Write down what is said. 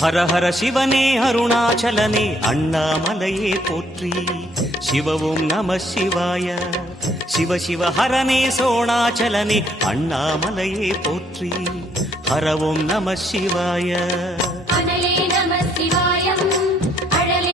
ஹர ஹர சிவனே அருணாச்சலனே அண்ணாமலையே போற்றி. சிவ ஓம் நம சிவாய. சிவ சிவ ஹரனே சோணாச்சலனே அண்ணாமலையே போற்றி. ஹர ஓம் நம சிவாய.